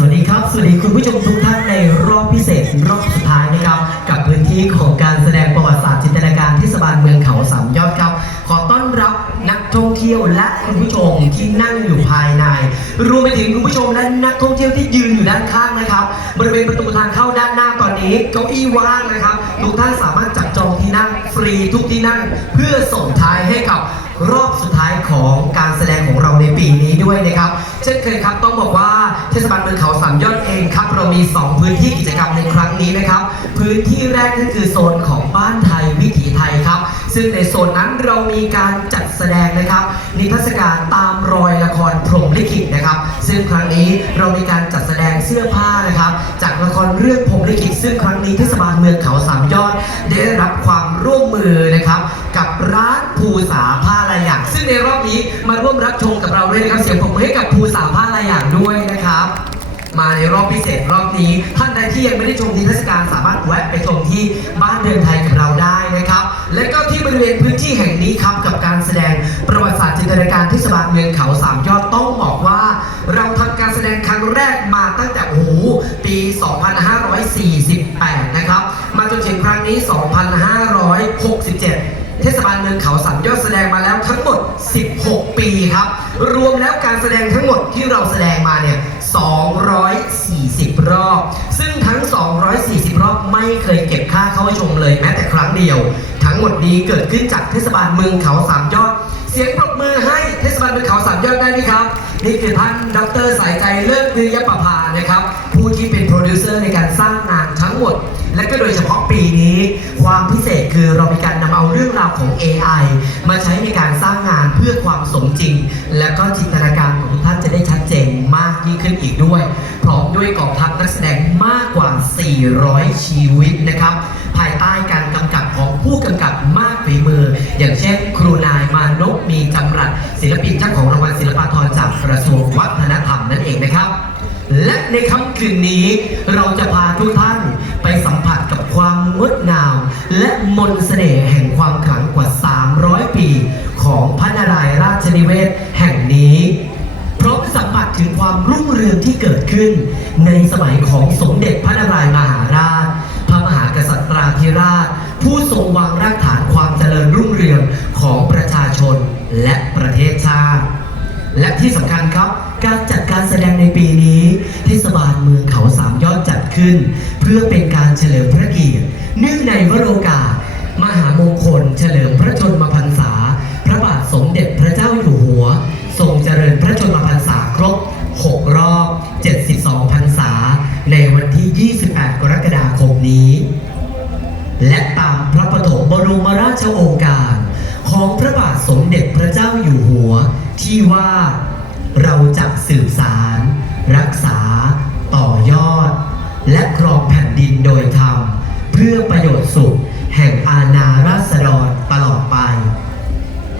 สวัสดีครับ สวัสดีคุณผู้ชมทุกท่านในรอบพิเศษรอบสุดท้ายนะครับ กับพื้นที่ของการแสดงประวัติศาสตร์จินตนาการเทศบาลเมืองเขาสามยอดครับ ขอต้อนรับนักท่องเที่ยวและคุณผู้ชมที่นั่งอยู่ภายใน รวมไปถึงคุณผู้ชมและนักท่องเที่ยวที่ยืนอยู่ด้านข้างนะครับ บริเวณประตูทางเข้าด้านหน้าตอนนี้เก้าอี้ว่างนะครับ ทุกท่านสามารถจับจองที่นั่งฟรีทุกที่นั่ง เพื่อส่งท้ายให้กับรอบสุดท้ายของการแสดง ด้วยนะครับเช่นเคยครับต้องบอกว่าเทศบาลเมืองเขาสามยอดเองครับ เรามี 2 พื้นที่กิจกรรมในครั้งนี้นะครับ พื้นที่แรกก็คือโซนของบ้านไทยวิถีไทยครับ ซึ่งในโซนนั้นเรามีการจัดแสดงนะครับ นิทรรศการตามรอยละครพรหมลิขิตนะครับ ซึ่งครั้งนี้เรามีการจัดแสดงเสื้อผ้านะครับ จากละครเรื่องพรหมลิขิตซึ่งครั้งนี้เทศบาลเมืองเขาสามยอด ได้รับความร่วมมือนะครับ กับร้านภูสาผ มาร่วมรับชมกับเราด้วยนะครับเสียงปรบมือให้กับภูสาผ้าลายอย่างด้วยนะครับ มาในรอบพิเศษรอบนี้ ท่านใดที่ยังไม่ได้ชมนิทรรศการสามารถแวะไปชมที่บ้านเรือนไทยกับเราได้นะครับ และก็ที่บริเวณพื้นที่แห่งนี้ครับกับการแสดงประวัติศาสตร์จินตนาการเทศบาลเมืองเขาสามยอดต้องบอกว่า เราทำการแสดงครั้งแรกมาตั้งแต่โอ้โหปี 2548 นะครับมาจนถึงครั้งนี้ 2567 บาลเมืองเขาสันยอดแสดงมาแล้วทั้งหมด 16 ปีครับ รวมแล้วการแสดงทั้งหมดที่เราแสดงมาเนี่ย240 รอบ ซึ่งทั้ง 240 รอบไม่เคยเก็บค่าเข้าชมเลยแม้แต่ครั้งเดียว ทั้งหมดนี้เกิดขึ้นจากเทศบาลเมืองเขาสามยอด เสียงปรบมือให้เทศบาลเมืองเขาสามยอดได้ไหมครับ นี่คือท่านดรสายใจเลิศวิริยประภานะครับ ผู้ที่เป็นโปรดิวเซอร์ในการสร้างงานทั้งหมด และก็โดยเฉพาะปีนี้ความ คือเรามีการนำเอาเรื่องราวของ AI มาใช้ในการสร้างงานเพื่อความสมจริง และก็จินตนาการของทุกท่านจะได้ชัดเจนมากยิ่งขึ้นอีกด้วย พร้อมด้วยกองทัพนักแสดงมากกว่า 400 ชีวิตนะครับ ภายใต้การกำกับของผู้กำกับมากฝีมือ อย่างเช่น ครูนายมานพมีจำรัดศิลปินเจ้าของรางวัลศิลปาธรจากกระทรวงวัฒนธรรมนั่นเองนะครับ และในค่ำคืนนี้เราจะพาทุกท่านไปสัมผัสกับความงดงาม และมนต์เสน่ห์แห่งความขลังกว่า 300 ปี ของพระนารายณ์ราชนิเวศแห่งนี้ พร้อมสัมผัสถึงความรุ่งเรืองที่เกิดขึ้น ในสมัยของสมเด็จพระนารายณ์มหาราช พระมหากษัตริย์ธิราช ผู้ทรงวางรากฐานความเจริญรุ่งเรืองของประชาชนและประเทศชาติ และที่สำคัญครับ การจัดการแสดงในปีนี้ เทศบาลเมืองเขาสามยอดจัดขึ้น เพื่อเป็นการเฉลิมพระเกียรติเนื่องในวโรกาส มหามงคล เฉลิมพระชนมพรรษา พระบาทสมเด็จพระเจ้าอยู่หัว ทรงเจริญพระชนมพรรษาครบ 6 รอบ 72 พรรษา ในวันที่ 28 กรกฎาคมนี้ และตามพระปฐมบรมราชโองการ ของพระบาทสมเด็จพระเจ้าอยู่หัว ที่ว่าเราจะสืบสาร รักษา ต่อยอด และครองแผ่นดินโดยธรรม เพื่อประโยชน์สุข แห่งอาณาราษฎรตลอดไป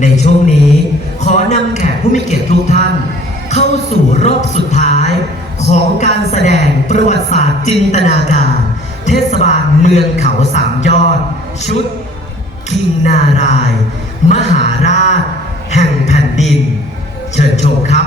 ในช่วงนี้ขอนำแขกผู้มีเกียรติทุกท่าน เข้าสู่รอบสุดท้ายของการแสดงประวัติศาสตร์จินตนาการ เทศบาลเมืองเขาสามยอด ชุด คิงนารายณ์ มหาราช แห่งแผ่นดิน เชิญชมครับ